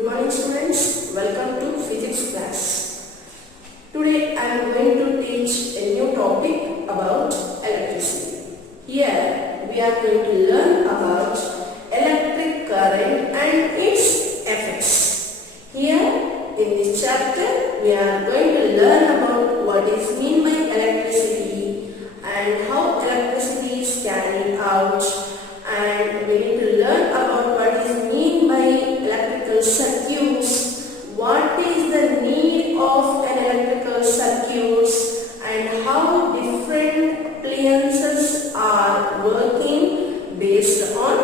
Good morning students, welcome to physics class. Today I am going to teach a new topic about electricity. Here we are going to learn about electric current and its effects. Here in this chapter we are going to learn about what is meant by electricity and how electricity is carried out, and we need to learn about what is meant by electrical circuits, what is the need of an electrical circuits, and how different appliances are working based on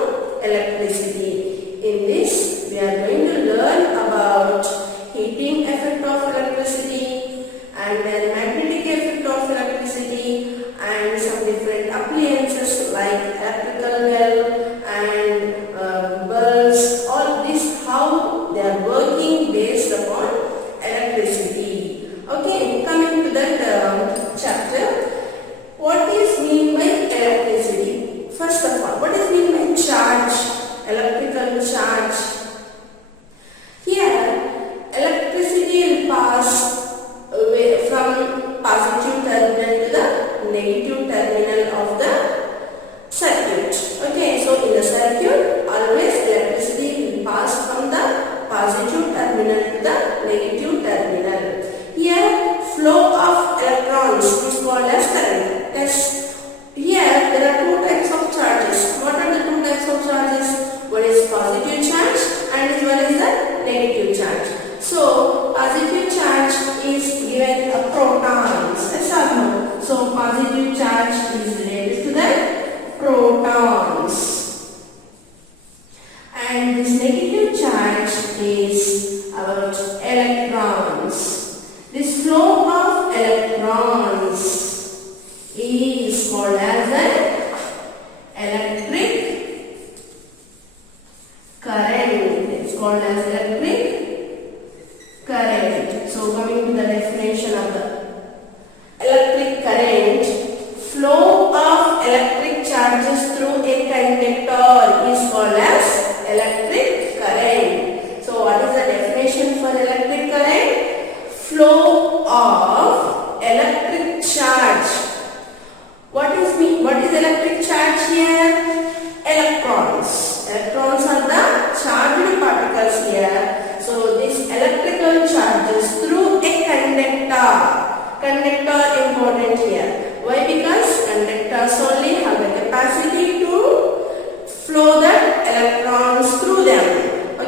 electricity. In this we are going to learn about heating effect of electricity and then magnetic effect of electricity and some different appliances like electrical bulb and bulbs. All this how they are working based upon electricity. Okay, coming to that chapter, what is mean by electricity? First of all, what is mean by charge? Electrical charge. Here, electricity will pass away from positive terminal to the negative terminal of the circuit. Okay, so in the circuit, always electricity will pass from the positive terminal to the negative terminal. Here, flow of electrons is called as current. Yes. Here, there are two types of charges. What are the two types of charges? One is positive charge and as well as the negative charge. So, positive charge is given a protons. Yes or no? So, positive charge is related to the protons. And this negative charge is about electrons. This flow of electrons is called as an electric current. It's called as electric current. So coming to the definition of the electric current, flow of electric charges through a conductor is called as electric current. So what is the definition for electric current? Flow of electric charge. What is electric charge here? Electrons. Electrons are the charged particles here. So this electrical charges through a conductor. Conductor important here. Why? Because conductors only have the capacity to flow the electrons through them.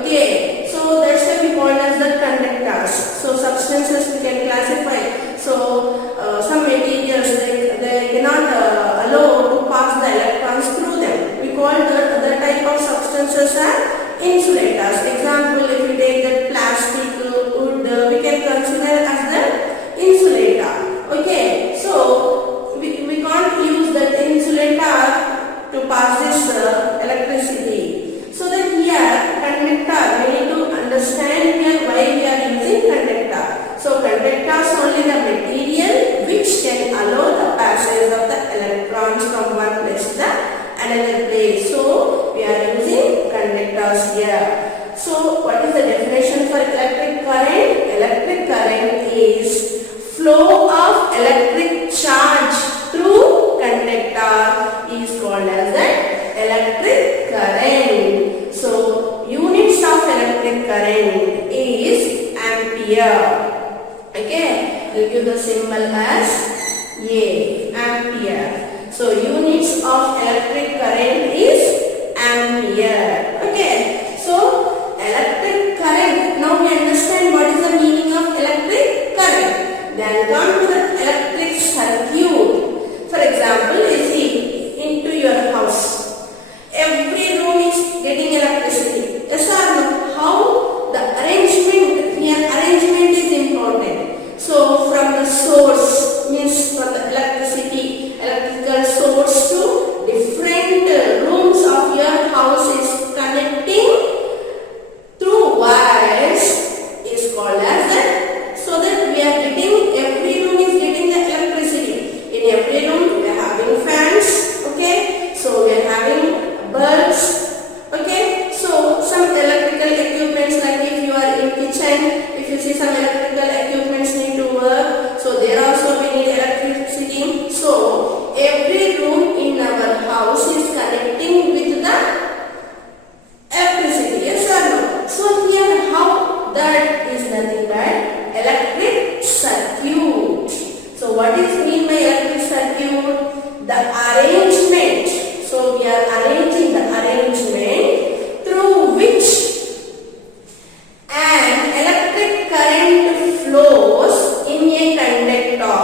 Okay. So that's why we call as the conductors. So substances we can classify. So some materials they cannot allow to pass the electrons through them. We call the other type of substances are insulators. Example, if you take that plastic, wood, we can consider as the insulator. Okay, so we can't use that insulator to pass this electricity. So that here conductor, we need to understand here why we are using conductor. So conductors only the material which can allow the passage of the electrons from one place to the another place. So we are using conductors here. So what is the definition for electric current? Electric current is flow of electric charge through conductor is called as the electric current. So units of electric current is ampere. Okay, we'll give the symbol as A, ampere. So units of electric current is ampere. Okay, so electric current. Now we understand what is the meaning of electric current. Then come to the electric circuit. For example, you see into your house, every room is getting electricity. Yes or no? How the arrangement here? Arrangement is important. So from the source, means from the electrical source to different rooms of your house is connecting extent, if you see some electrical equipments need to work, so there also we need electricity. So every room in our house is connecting with the electricity. Yes or no? So here how that is nothing but electric circuit. So what is mean by electric circuit? The arrangement. So we are arranging the arrangement through which an electric current flows in a conductor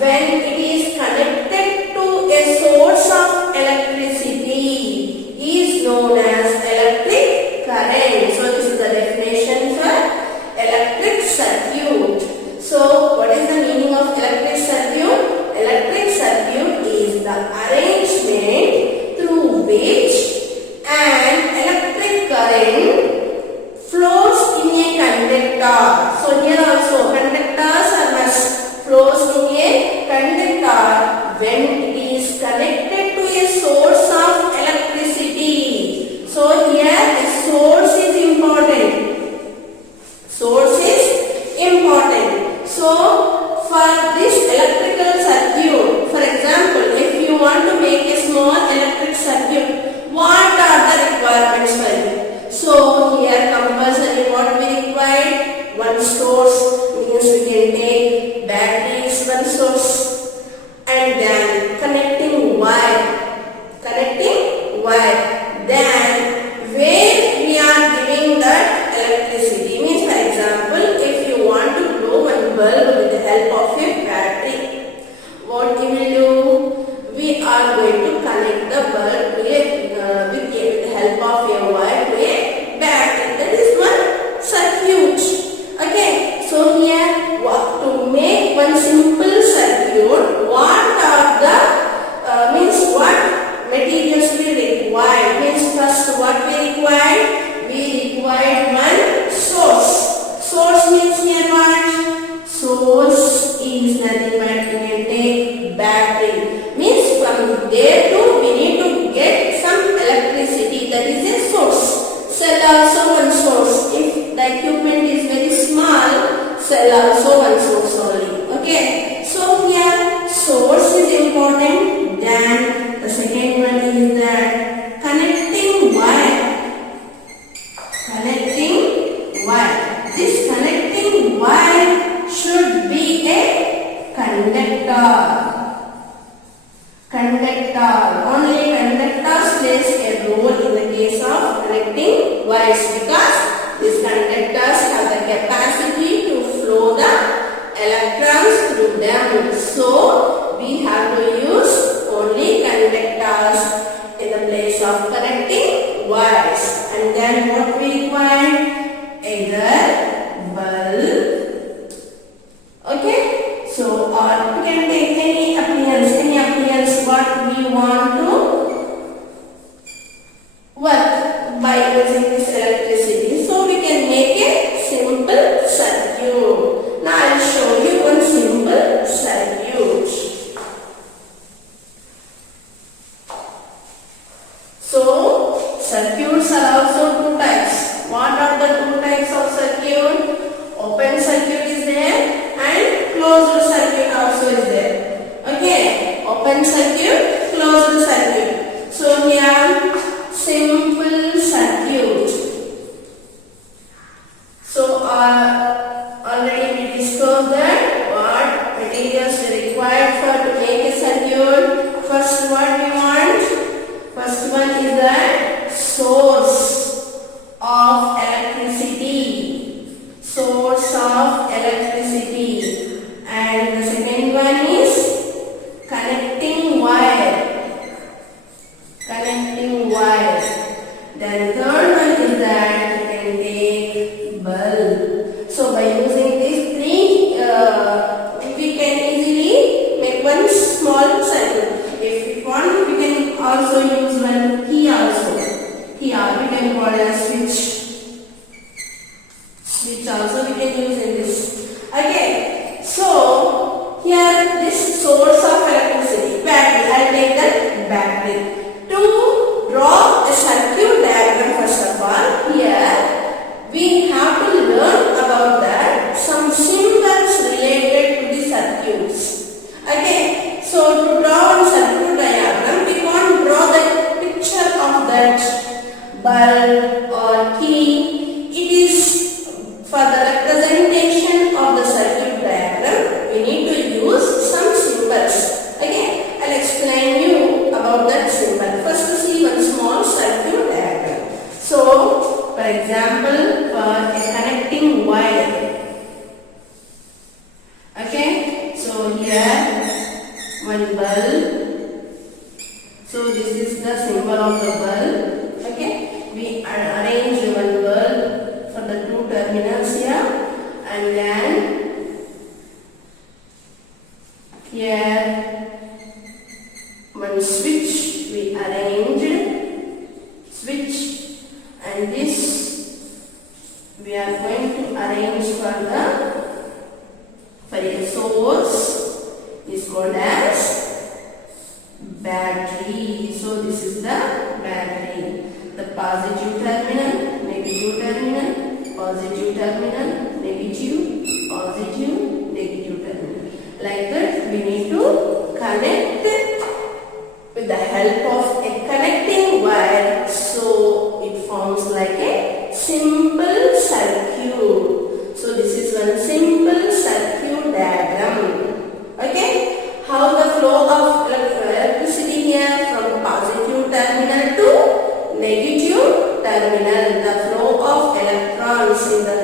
when it is connected to a source of electricity is known as electric current. So this is the definition for electric circuit. So what is the meaning of electric circuit? Electric circuit is the arrangement through which an electric current flows in a conductor. So here also conductors are must flows in a conductor when it is connected to a source of electricity. So here the source is important. Source is important. So for this electrical circuit, for example, if you want to make a small electric circuit, what are the requirements for it? So here compulsory what we require? One source, means we can take batteries, one source, and then connecting wire. Connecting wire. Then where we are giving that electricity, means for example, if you want to blow one bulb with the help of a battery, what we will do? We are going to connect the bulb to with the help of a wire to a battery. That is one circuit. Okay. So here to make one simple circuit, what are the means what materials we require? Means first what we require? We require one source. Source means here what? Source is nothing but we can take battery. Means from there to we need to get some electricity. That is a source. Cell also one source. If the equipment is very small, cell also one source only. Okay. So here source is important. Then the second one is that connecting wire. Connecting wire. This connecting wire should be a conductor. Conductor. Only conductors plays a role in the case of connecting wires because these conductors have the capacity to flow the electrons through them. So we have to use only conductors in the place of connecting wires. And then what we require? Either bulb. Okay. So or we can take any appliance what we want to work by using this electricity. So we can make a simple circuit. Now I will show you one simple circuit. So circuits are also two types. What are the two types of circuit? Open circuit is there and closed circuit also is there. Okay. Open circuit, closed circuit. So here simple circuit. So already we discussed that what materials are required for to make a circuit. First what we want? First one is the source of electricity. Source of electricity. And the second one is connecting wire. Connecting wire. Then third one is that you can take bulb. So by using these three, we can easily make one small circuit. If we want, we can also use one key also. Here we can call a switch. Switch also we can use in this. Okay. So here this source of electricity, battery. I will take that battery. To draw a circuit diagram, first of all, here we have to learn this, for the representation of the circuit diagram, we need to use some symbols. Okay, I'll explain you about that symbol. First, to see one small circuit diagram. So, for example, for a connecting wire. Okay, so here one bulb. So this is the symbol of the bulb. Okay, we arrange one bulb for the two terminals here, and then here one switch we arranged, switch, and this we are going to arrange for a source is called as battery. So this is the battery. The positive terminal, negative terminal, positive terminal, negative, positive, negative terminal. Like that we need to connect with the help of a connecting wire. So it forms like a simple circuit. So this is one simple circuit diagram. Okay, how the flow of electricity here from positive terminal to negative terminal. The flow of electrons in the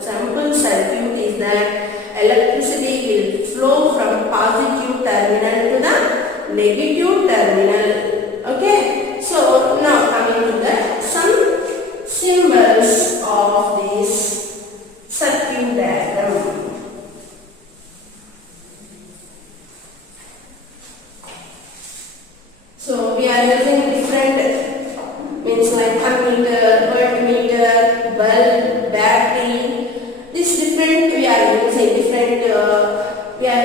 simple circuit is that electricity will flow from positive terminal to the negative terminal. Okay, so now coming to the some symbols of this circuit diagram. So we are using different, means like ammeter, voltmeter, bulb, battery. This different we are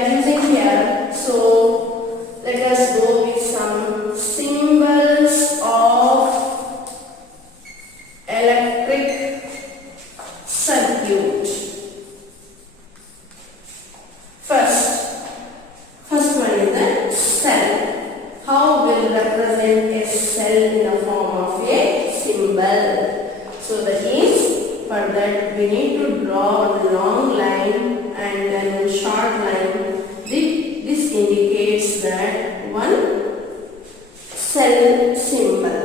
using here. So let us go with some symbols of electric circuit. First one is the cell. How will represent a cell in the form of a symbol? So that is, for that we need to draw a long line and then a short line. This indicates that one cell symbol.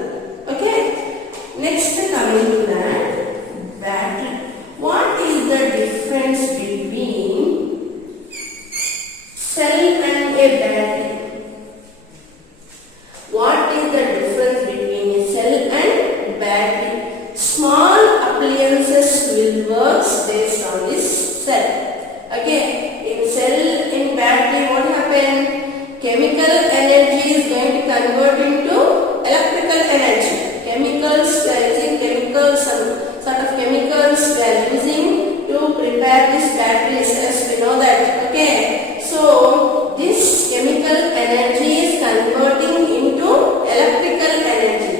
Okay. Next, coming to that, battery. What is the difference between cell and a battery? What is the difference between a cell and battery? Small appliances will work based on this cell. Okay, in cell, in battery, what happened? Chemical energy is going to convert into electrical energy. Chemicals, we are using chemicals, some sort of chemicals we are using to prepare this battery cells. We know that. Okay, so this chemical energy is converting into electrical energy.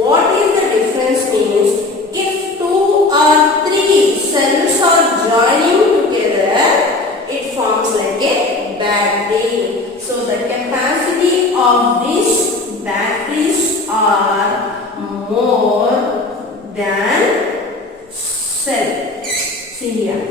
What is the difference means, if 2 or 3 cells are joining together, it forms like a battery. So the capacity of these batteries are more than cell. See here.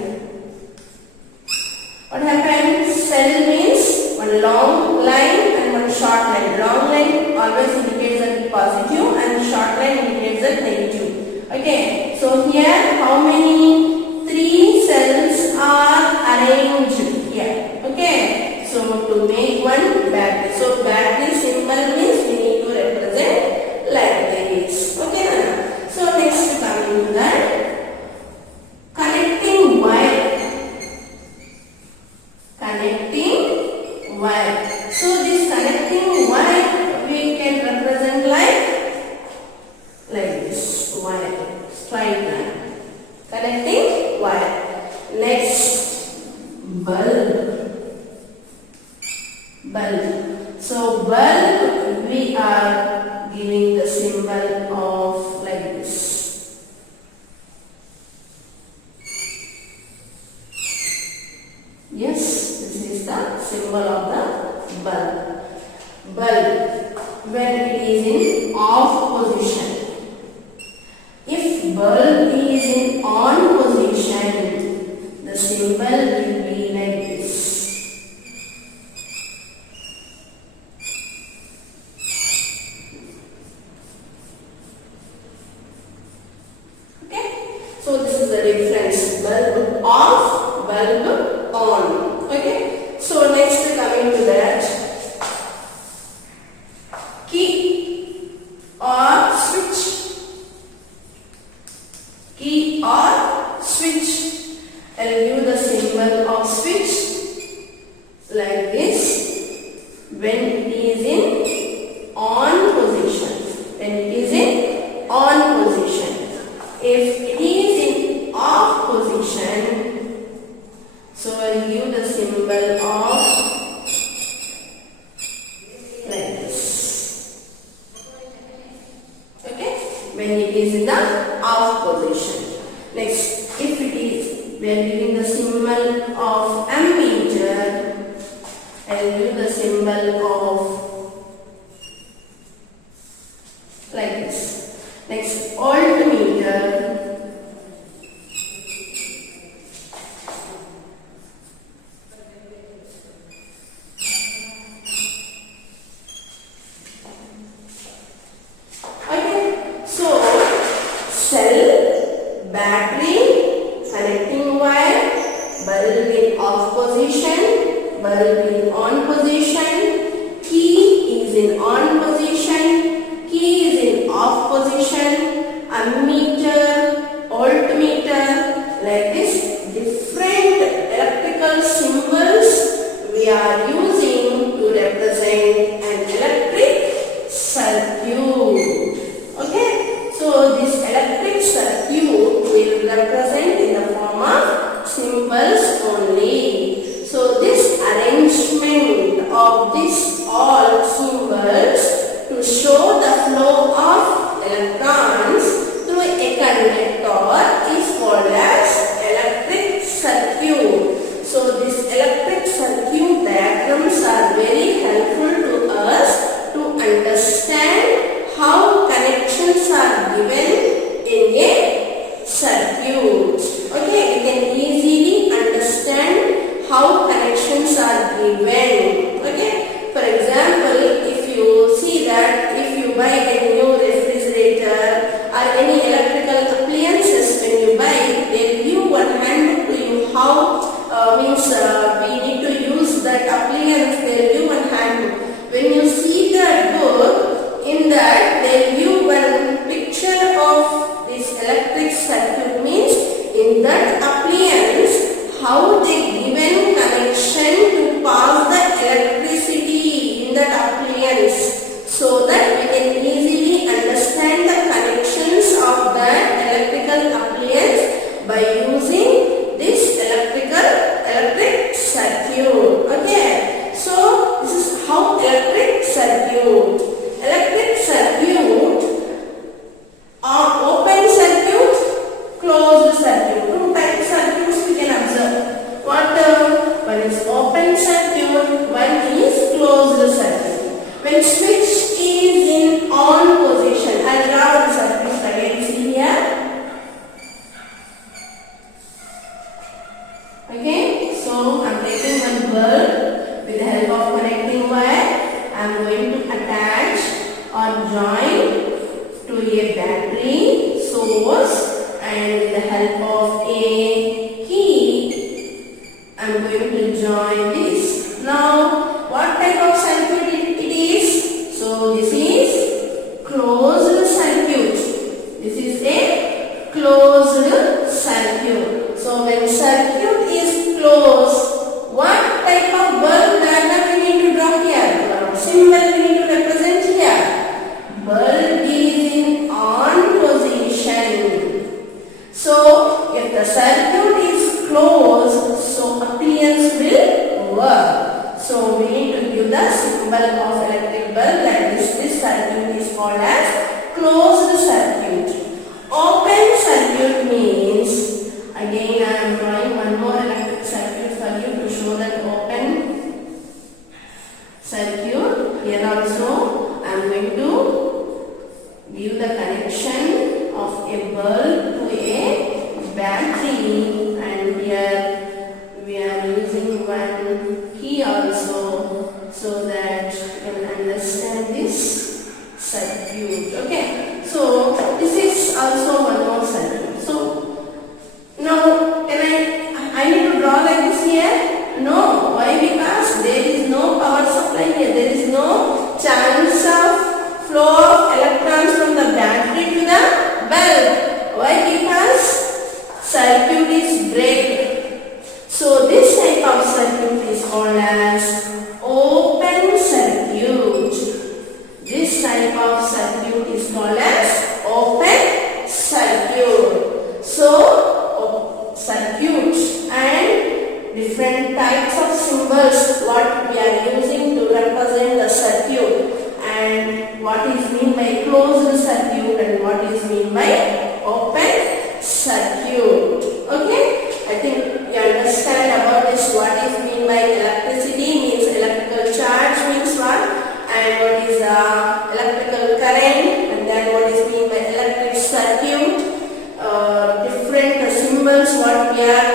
What happens? Cell means one long line and one short line. Long line always indicates the positive and short line indicates the negative. Okay, so here how many? 3 cells are arranged here. Okay, so to make one battery. So battery symbol means we need to represent like this. Okay, so next coming to that, connecting wire. Connecting wire. So this connecting wire we can represent like this wire, straight line. Connecting wire. Next, bulb. Bulb. So bulb we are giving the symbol of like this. Yes, this is the symbol of the bulb. Bulb, when it is in off position. If bulb is in on position, switch. I'll give the symbol of switch like this when it is in on position. When it is in on position. If it is in off position, so I'll give the symbol of like this. Okay? When it is in the off position. Next, if it is, we are giving the symbol of ammeter. I will give the symbol of like this. Next, voltmeter. Battery, connecting wire, bulb in off position, bulb in on position, key is in on position, key is in off position, ammeter, voltmeter, like this. Different electrical symbols we are using to represent an electric circuit. Okay, so this electric circuit will represent in the form of symbols only. So this arrangement of these all symbols to show the flow of electrons through a conductor is called as electric circuit. So these electric circuit diagrams are very helpful to us to understand how connections are given in a circuit. Okay, we can easily understand how connections are given. Okay, for example, if you see that if you buy a new refrigerator or any electrical appliances, when you buy, they will give one handbook to you how we need to use that appliance. They will give one handbook. When you see that book, in that they will give one picture of this electric circuit, means in that appliance how they given connection to pass the electricity in that appliance, so that we can easily understand the connections of that electrical appliance by using this electric circuit. Okay, so this is how electric circuit. Electric circuit are open circuit, closed circuit. Two types of circuits we can observe. One is open circuit, one is closed circuit. When switch is in on position, I draw the circuit again. See here. Okay, so I am taking one bulb with the help of connecting wire. I am going to attach or join to a battery source, and with the help of a key I am going to join this. Now what type of circuit it is? So this is closed circuit. This is a closed circuit. So when circuit is closed, what type of bulb diagram we need to draw here? Symbol we need to represent here. Bulb is in on position. So if the circuit is closed, so appliance will work. So we need to give the symbol of electric bulb like this. This circuit is called as closed circuit. Open circuit means, again I am drawing one more electric circuit for you to show that open circuit. Here also I am going to give the connection of a bulb to a battery, and here we are using one key also, so that you can understand this circuit. Okay, so circuit is break. So this type of circuit is called as open circuit. This type of circuit is called as open circuit. So circuit and different types of symbols what we are using to represent the circuit, and what is mean by closed circuit and what is mean by open circuit. Okay, I think you understand about this. What is mean by electricity means electrical charge means what, and what is electrical current, and then what is mean by electric circuit. Different symbols what we are